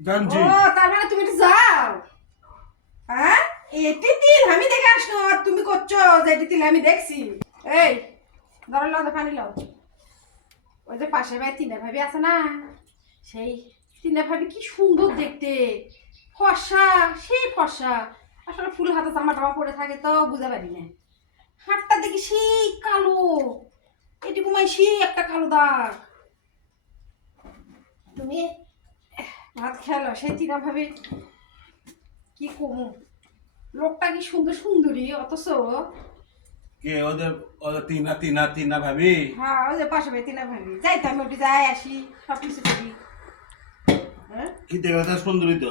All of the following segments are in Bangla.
জানছি ও, তার মানে তুমি যাও। হ্যাঁ? এটি তিল আমি দেখে আসলো। আর তুমি করছ যে এটি তিল আমি দেখছি। এই, ধরো লাও পানি লাও। ওই যে পাশে ভাই তিনে ভাবি আছে না, সেই তিনে ভাবি কি সুন্দর দেখতে। ফর্সা, সেই ফর্সা। আসলে ফুল হাতে জামা টামা পরে থাকে তো বুঝতে পারি না। হাতটা দেখি সেই কালো। এটুকু মাই সেই একটা কালো দাগ। তুমি ভাত খেলো সেই তিনা ভাবে কি কমু? লোকটা কি সুন্দর সুন্দরী অথচ? কে ওদের ওদের তিনা তিনা তিনা ভাবি? হ্যাঁ ওই যে পাশে ভাই তিনা ভাবি। যাই তো আমি ওটি যাই আসি সব কিছু করি। হ্যাঁ? কি দেখে তো সুন্দরী তো?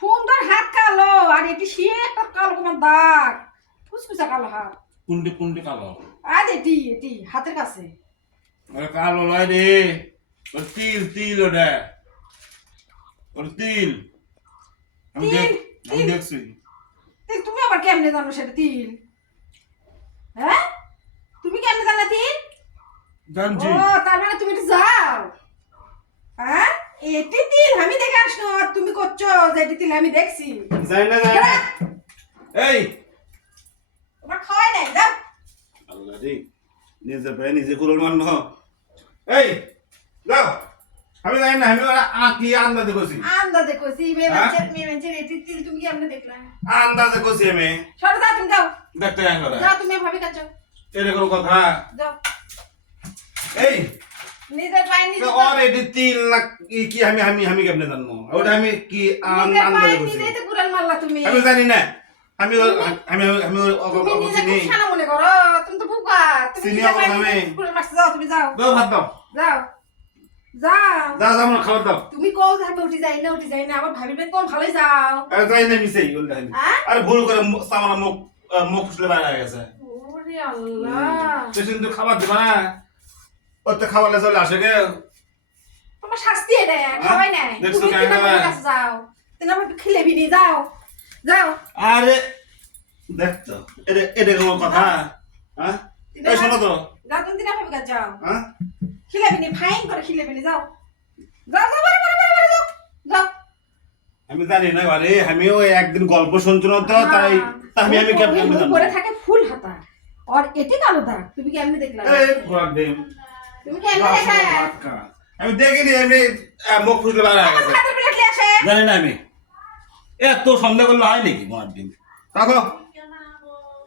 সুন্দর হাত কালো আর এটি সে একটা কালো তোমার দাগ। ফুসফুসা কালো হাত। কুন্ডি কুন্ডি কালো। আর এটি এটি হাতের কাছে। কালো লয় রে। তিল তিল ওটা। ওর তিল। আমি তিল, আমি তিল। দেখছি। তিল তুমি আবার কেমনে জানো সেটা তিল? হ্যাঁ? তুমি কেমনে জানো তিল? জানছি। ও তার মানে তুমি একটু যাও। হ্যাঁ? এটি তিল আমি দেখে আসলো। আর তুমি করছ যে এটি তিল আমি দেখছি। যাই না যাই না। এই! তোমার খাওয়াই নাই যাও। আল্লাহ রে নিজে পায়ে নিজে কুরল মান্ন এই যাও। আমি জানি না আমি ওরা আ- কি আন্দাজে করছি আন্দাজে কইছি মেয়ে হ্যাঁ? মানুষের মেয়ে মানুষের এটি তিল তুমি কেমনে দেখলা? আন্দাজে করছি আমি। সরো যাও তুমি যাও। দেখতে যাই না যাও তুমি ভাবি কাছো এরকম কথা? যাও। এই নিজের পায়ে নিজে যাও। অলরেডি তিন লাখ কি কি আমি আমি আমি কেমনে জানব? ওটা আমি কি আন্দাজে পায়ে করছি নিজেই তো কুড়াল মারলা তুমি। আমি জানি না। আমি আমি আমি তুমি নিজে খুব সানা মনে করো। তুমি তো বুকা তুমি আবার পায়ে। নিজে কুড়াল মারছো যাও তুমি যাও। দাও ভাত দাও। যাও। যাও। দাও দাও আমার খাবার দাও। তুমি কও যে আমি উঠি যাই না উঠি যাই না আবার ভাবিবেন কোন ভালোই যাও। আরে যাই না হয় হ্যাঁ? আরে ভুল করে মু- মুখ মুখ ফুসলে বাইরে হয়ে গেছে। ওরে আল্লাহ। পেশেন্ট তো খাবার দিবা না তো খাবার চলে আসে গে। তোমার শাস্তি এটা খাওয়াই নাই। তুমি কাছে যাও। খিলে যাও। যাও। আরে দেখ তো এটা এটা কোনো কথা হ্যাঁ। এই শোনো তো। যাও তুমি তিনা কাছে যাও। হ্যাঁ? খিলে বিনি ফাইন করে খিলে বিনি যাও যাও যাও বারে বারে বারে যাও। যাও। আমি জানি না বারে আমি ওই একদিন গল্প শুনছিলাম তো তাই তাই আমি আমি কেমন উপরে থাকে ফুল হাতা। আর এটি কালো দাগ তুমি কেমনে দেখলা? এই ঘোড়ার ডিম। তুমি কেমনে দেখা আমি দেখিনি এমনি মুখ ফুসলে হয়ে গেছে। জানি না আমি। এত সন্দেহ করলে হয় নাকি ঘোড়ার ডিম? রাখো।